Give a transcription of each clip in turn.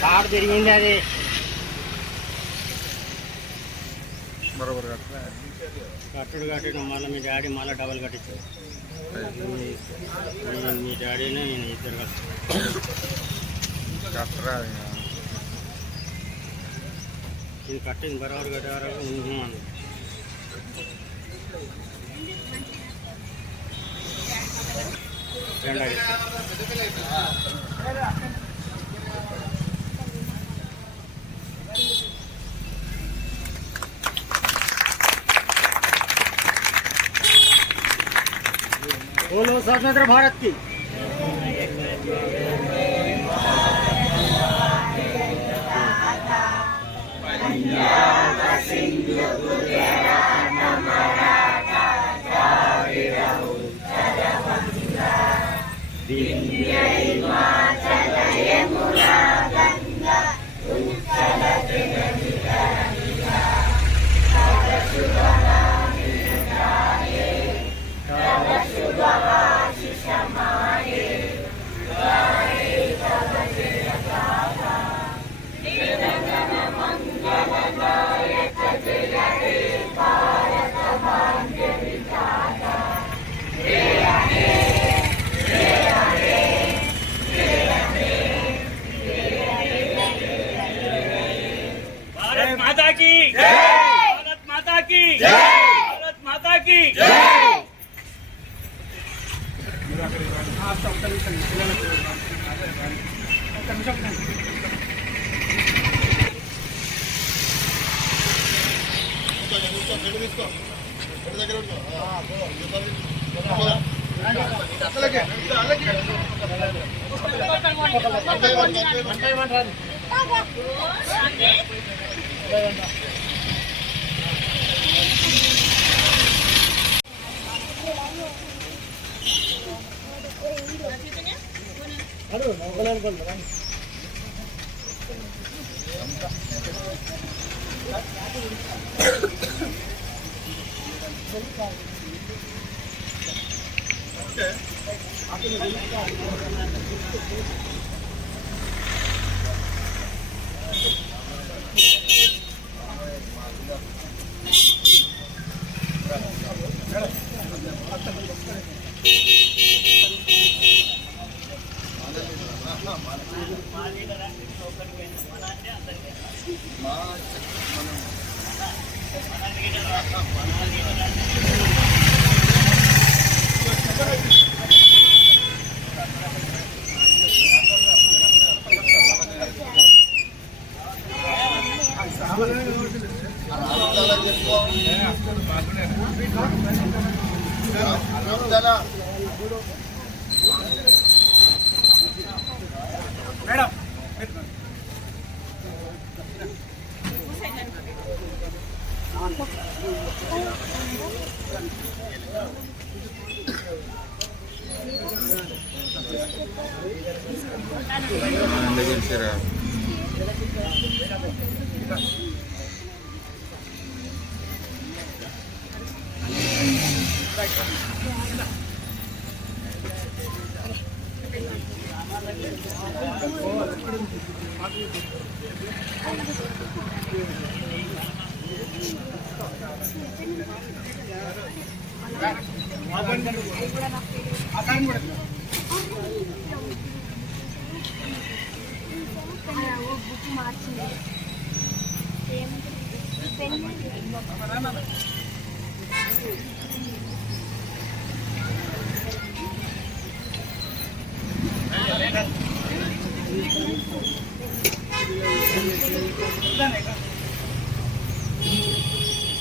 తాడు తిరిగింది అది బరోబర్ కట్టుడు మళ్ళీ మీ డాడీ మళ్ళీ డబల్ కట్టించాడు. మీ డాడీనే నేను ఇద్దరు ఇది కట్టింది బరోబర్ కట్టే వరకు అన్న రెండు बोलो स्वतंत्र भारत की। भारत माता की जय, भारत माता की जय, भारत माता की जय।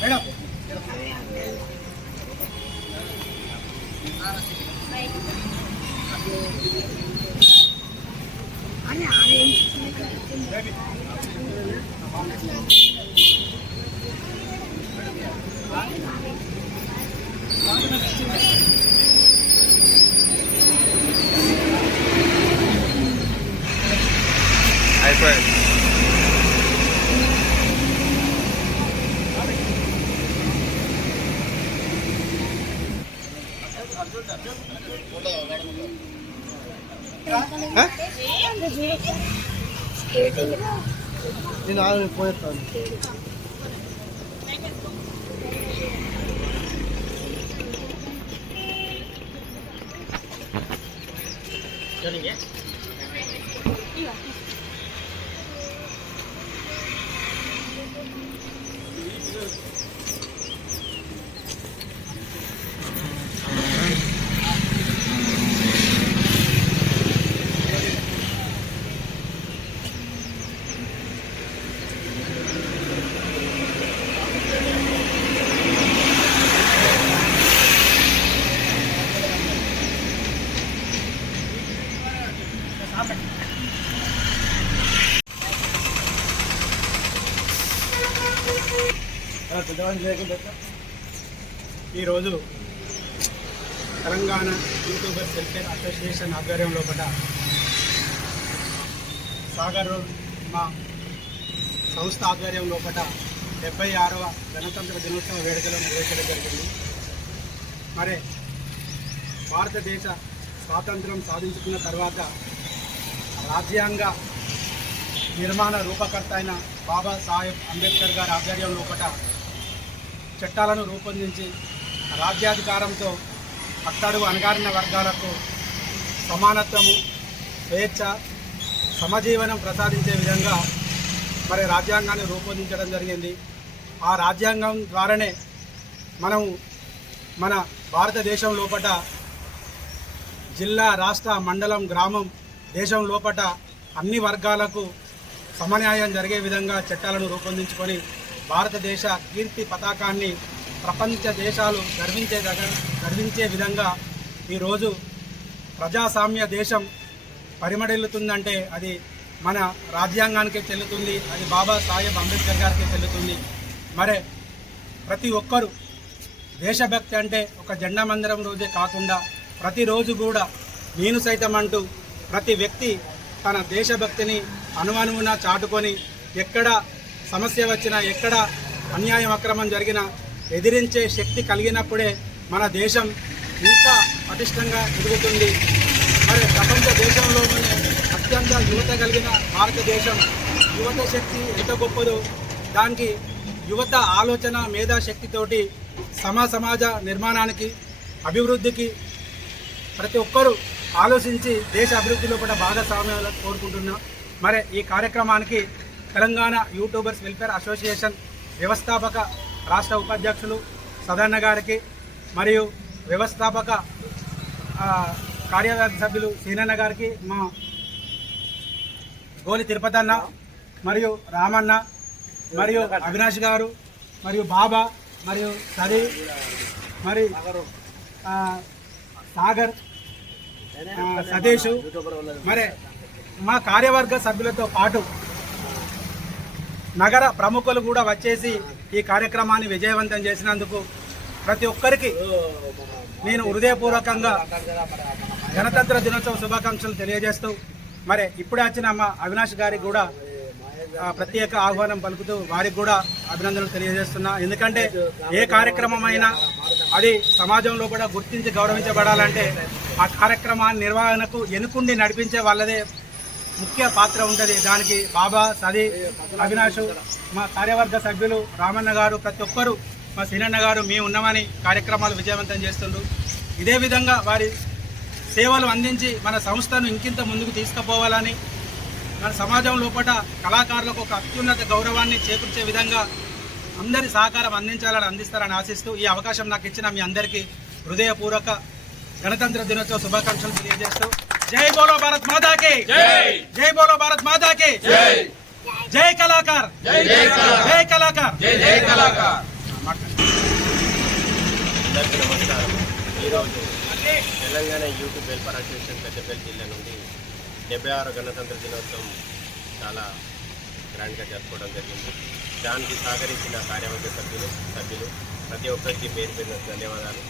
మేడం అయిపోయింది. నేను ఆల్రెడీ పోయేస్తాను. ఈరోజు తెలంగాణ యూట్యూబర్స్ వెల్ఫేర్ అసోసియేషన్ ఆధ్వర్యంలో సాగర్ రోడ్ మా సంస్థ ఆధ్వర్యంలో 76వ గణతంత్ర దినోత్సవ వేడుకలు నిర్వహించడం జరిగింది. మరి భారతదేశ స్వాతంత్రం సాధించుకున్న తర్వాత రాజ్యాంగ నిర్మాణ రూపకర్త అయిన బాబాసాహెబ్ అంబేద్కర్ గారి ఆధ్వర్యంలో చట్టాలను రూపొందించి రాజ్యాధికారంతో అట్టడుగు అణగారిన వర్గాలకు సమానత్వము, స్వేచ్ఛ, సమజీవనం ప్రసాదించే విధంగా మరి రాజ్యాంగాన్ని రూపొందించడం జరిగింది. ఆ రాజ్యాంగం ద్వారానే మనము మన భారతదేశం లోపల జిల్లా, రాష్ట్ర, మండలం, గ్రామం, దేశం లోపల అన్ని వర్గాలకు సమన్యాయం జరిగే విధంగా చట్టాలను రూపొందించుకొని భారతదేశ కీర్తి పతాకాన్ని ప్రపంచ దేశాలు గర్వించే విధంగా ఈరోజు ప్రజాస్వామ్య దేశం పరిమళిల్లుతుందంటే అది మన రాజ్యాంగానికే చెల్లుతుంది, అది బాబాసాహెబ్ అంబేద్కర్ గారికి చెల్లుతుంది. మరి ప్రతి ఒక్కరూ దేశభక్తి అంటే ఒక జెండా మందిరం రోజే కాకుండా ప్రతిరోజు కూడా నేను సైతం అంటూ ప్రతి వ్యక్తి తన దేశభక్తిని అణువణువున చాటుకొని ఎక్కడ సమస్య వచ్చినా, ఎక్కడ అన్యాయం అక్రమం జరిగినా ఎదిరించే శక్తి కలిగినప్పుడే మన దేశం ఇంకా పటిష్టంగా ఎదుగుతుంది. మరి ప్రపంచ దేశంలోనే అత్యంత యువత కలిగిన భారతదేశం, యువత శక్తి ఎంత గొప్పదో దానికి యువత ఆలోచన, మేధాశక్తితోటి సమాజ నిర్మాణానికి, అభివృద్ధికి ప్రతి ఒక్కరూ ఆలోచించి దేశ అభివృద్ధిలో కూడా భాగస్వామ్యాలను కోరుకుంటున్నాం. మరి ఈ కార్యక్రమానికి తెలంగాణ యూట్యూబర్స్ వెల్ఫేర్ అసోసియేషన్ వ్యవస్థాపక రాష్ట్ర ఉపాధ్యక్షులు సదన్న గారికి, మరియు వ్యవస్థాపక కార్యవర్గ సభ్యులు సీనన్న గారికి, మా గోలి తిరుపతి అన్న, మరియు రామన్న, మరియు అవినాష్ గారు, మరియు బాబా, మరియు సరి, మరి సాగర్, సతీష్, మరి మా కార్యవర్గ సభ్యులతో పాటు నగర ప్రముఖులు కూడా వచ్చేసి ఈ కార్యక్రమాన్ని విజయవంతం చేసినందుకు ప్రతి ఒక్కరికి నేను హృదయపూర్వకంగా గణతంత్ర దినోత్సవ శుభాకాంక్షలు తెలియజేస్తూ, మరి ఇప్పుడే వచ్చిన మా అవినాష్ గారికి కూడా ప్రత్యేక ఆహ్వానం పలుకుతూ వారికి కూడా అభినందనలు తెలియజేస్తున్నా. ఎందుకంటే ఏ కార్యక్రమం అయినా అది సమాజంలో కూడా గుర్తించి గౌరవించబడాలంటే ఆ కార్యక్రమాన్ని నిర్వహణకు ఎన్నుకుండి నడిపించే వాళ్ళదే ముఖ్య పాత్ర ఉంటుంది. దానికి బాబా, సది, అవినాష్, మా కార్యవర్గ సభ్యులు రామన్న గారు, ప్రతి ఒక్కరూ, మా సీనన్న గారు మేము ఉన్నామని కార్యక్రమాలు విజయవంతం చేస్తుండ్రు. ఇదే విధంగా వారి సేవలు అందించి మన సంస్థను ఇంకింత ముందుకు తీసుకుపోవాలని, మన సమాజం లోపల కళాకారులకు ఒక అత్యున్నత గౌరవాన్ని చేకూర్చే విధంగా అందరి సహకారం అందిస్తారని ఆశిస్తూ ఈ అవకాశం నాకు ఇచ్చిన మీ అందరికీ హృదయపూర్వక గణతంత్ర దినోత్సవ శుభాకాంక్షలు తెలియజేస్తూ జై బోలో భారత్ మాతాకి, జై బోలో భారత్ మాతాకి, జై కళాకార్, జై కళాకార్. అందరికీ నమస్కారం. ఈరోజు Telangana YouTube welfare association Peddapalli జిల్లా నుండి 76 గణతంత్ర దినోత్సవం చాలా గ్రాండ్గా జరుపుకోవడం జరిగింది. దానికి సహకరించిన కార్యవర్గ సభ్యులు ప్రతి ఒక్కరికి పేరు పేరున ధన్యవాదాలు.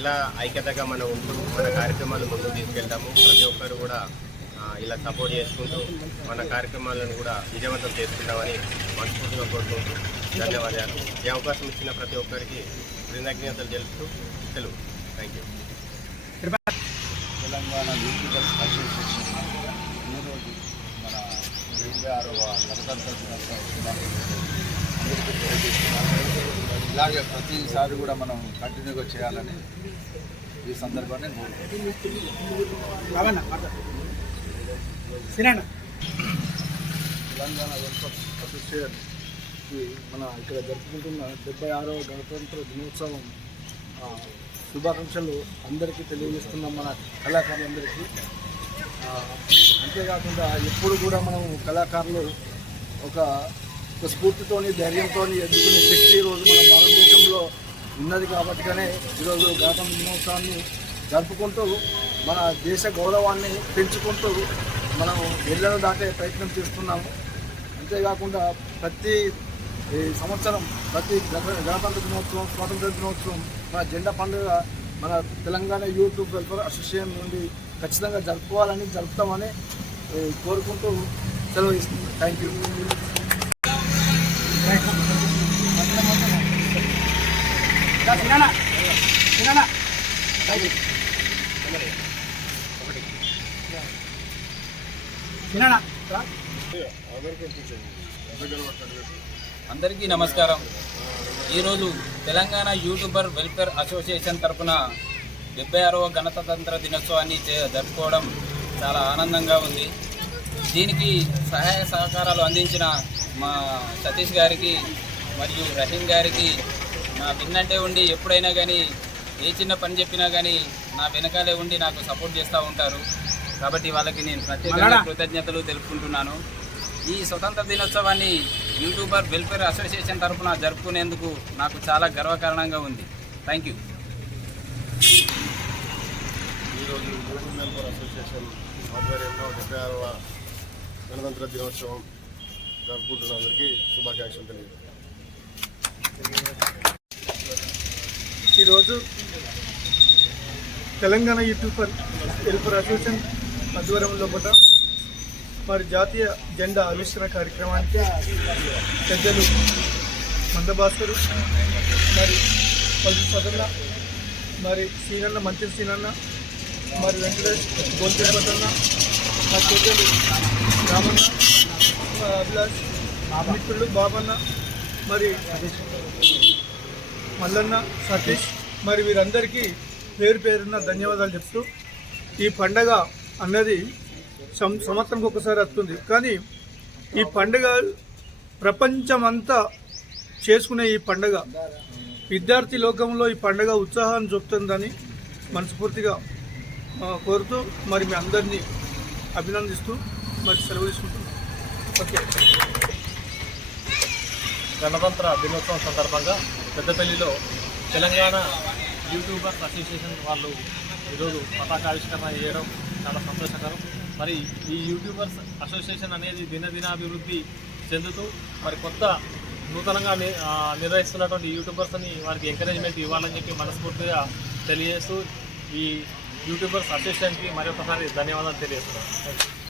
ఇలా ఐక్యతగా మనం ఉంటూ మన కార్యక్రమాలు ముందుకు తీసుకెళ్తాము. ప్రతి ఒక్కరు కూడా ఇలా సపోర్ట్ చేసుకుంటూ మన కార్యక్రమాలను కూడా విజయవంతం చేసుకుంటామని మనస్ఫూర్తిగా కోరుకుంటూ ధన్యవాదాలు. ఈ అవకాశం ఇచ్చిన ప్రతి ఒక్కరికి కృతజ్ఞతలు తెలుపుతూ సెలవు. Thank you. Telangana YouTubers association ఈరోజు మన 76వ గణతంత్ర దినోత్సవం ఇలాగే ప్రతిసారి కూడా మనం కంటిన్యూగా చేయాలని ఈ సందర్భాన్ని తెలంగాణ వెల్ఫేర్ అసోసియేషన్కి మన ఇక్కడ జరుపుకుంటున్న 76వ గణతంత్ర దినోత్సవం శుభాకాంక్షలు అందరికీ తెలియజేస్తున్నాం, మన కళాకారులందరికీ. అంతేకాకుండా ఎప్పుడు కూడా మనం కళాకారులు ఒక స్ఫూర్తితోని, ధైర్యంతో ఎదుర్కొనే శక్తి ఈరోజు మన భారతదేశంలో ఉన్నది. కాబట్టిగానే ఈరోజు గణతంత్ర దినోత్సవాన్ని జరుపుకుంటూ మన దేశ గౌరవాన్ని పెంచుకుంటూ మనం ఎల్లలు దాటే ప్రయత్నం చేస్తున్నాము. అంతేకాకుండా ప్రతి సంవత్సరం ప్రతి గణతంత్ర దినోత్సవం, స్వాతంత్ర దినోత్సవం మన జెండా పండుగ మన తెలంగాణ యూత్ వెల్ఫేర్ అసోసియేషన్ నుండి ఖచ్చితంగా జరుపుతామని కోరుకుంటూ సెలవు ఇస్తున్నాను. Thank you. అందరికీ నమస్కారం. ఈరోజు తెలంగాణ యూట్యూబర్ వెల్ఫేర్ అసోసియేషన్ తరఫున 76వ గణతంత్ర దినోత్సవాన్ని జరుపుకోవడం చాలా ఆనందంగా ఉంది. దీనికి సహాయ సహకారాలు అందించిన మా సతీష్ గారికి మరియు రహీం గారికి నా విన్నంటే ఉండి ఎప్పుడైనా కానీ ఏ చిన్న పని చెప్పినా కానీ నా వెనకాలే ఉండి నాకు సపోర్ట్ చేస్తూ ఉంటారు. కాబట్టి వాళ్ళకి నేను ప్రత్యేకంగా కృతజ్ఞతలు తెలుపుకుంటున్నాను. ఈ స్వతంత్ర దినోత్సవాన్ని యూట్యూబర్ వెల్ఫేర్ అసోసియేషన్ తరఫున జరుపుకునేందుకు నాకు చాలా గర్వకారణంగా ఉంది. Thank you. ఈరోజు యూట్యూబ్ వెల్ఫేర్ అసోసియేషన్ ఆధ్వర్యంలో 76వ గణతంత్ర దినోత్సవం జరుపుకుంటున్న అందరికీ శుభాకాంక్షలు తెలియదు. ఈరోజు తెలంగాణ యూట్యూబర్ వెల్ఫేర్ అసోసియేషన్ ఆధ్వర్యంలో కూడా మరి జాతీయ జెండా ఆవిష్కరణ కార్యక్రమానికి పెద్దలు మందభాస్కరు, మరి పల్లి సదన్న, మరి సీనన్న, మంత్రి సీనన్న, మరి వెంకటేష్ గోల్తిరుపతన్న, మరి పెద్దలు రామన్న, అభిలాష్, మిత్రులు బాబన్న, మరి మల్లన్న, సతీష్, మరి వీరందరికీ పేరు పేరున్న ధన్యవాదాలు చెప్తూ, ఈ పండగ అన్నది సంవత్సరంకి ఒకసారి వస్తుంది. కానీ ఈ పండుగ ప్రపంచమంతా చేసుకునే ఈ పండుగ విద్యార్థి లోకంలో ఈ పండుగ ఉత్సాహాన్ని చూపుతుందని మనస్ఫూర్తిగా కోరుతూ మరి మీ అందరినీ అభినందిస్తూ మరి సెలవు తీసుకుంటున్నాం. ఓకే. గణతంత్ర దినోత్సవం సందర్భంగా పెద్దపల్లిలో తెలంగాణ యూట్యూబర్స్ అసోసియేషన్ వాళ్ళు ఈరోజు పతాకావిష్కరణ చేయడం చాలా సంతోషకరం. మరి ఈ యూట్యూబర్స్ అసోసియేషన్ అనేది దినదినాభివృద్ధి చెందుతూ మరి కొత్త నూతనంగా నిర్వహిస్తున్నటువంటి యూట్యూబర్స్ని వారికి ఎంకరేజ్మెంట్ ఇవ్వాలని చెప్పి మనస్ఫూర్తిగా తెలియజేస్తూ ఈ యూట్యూబర్స్ అసోసియేషన్కి మరొకసారి ధన్యవాదాలు తెలియజేస్తున్నాను.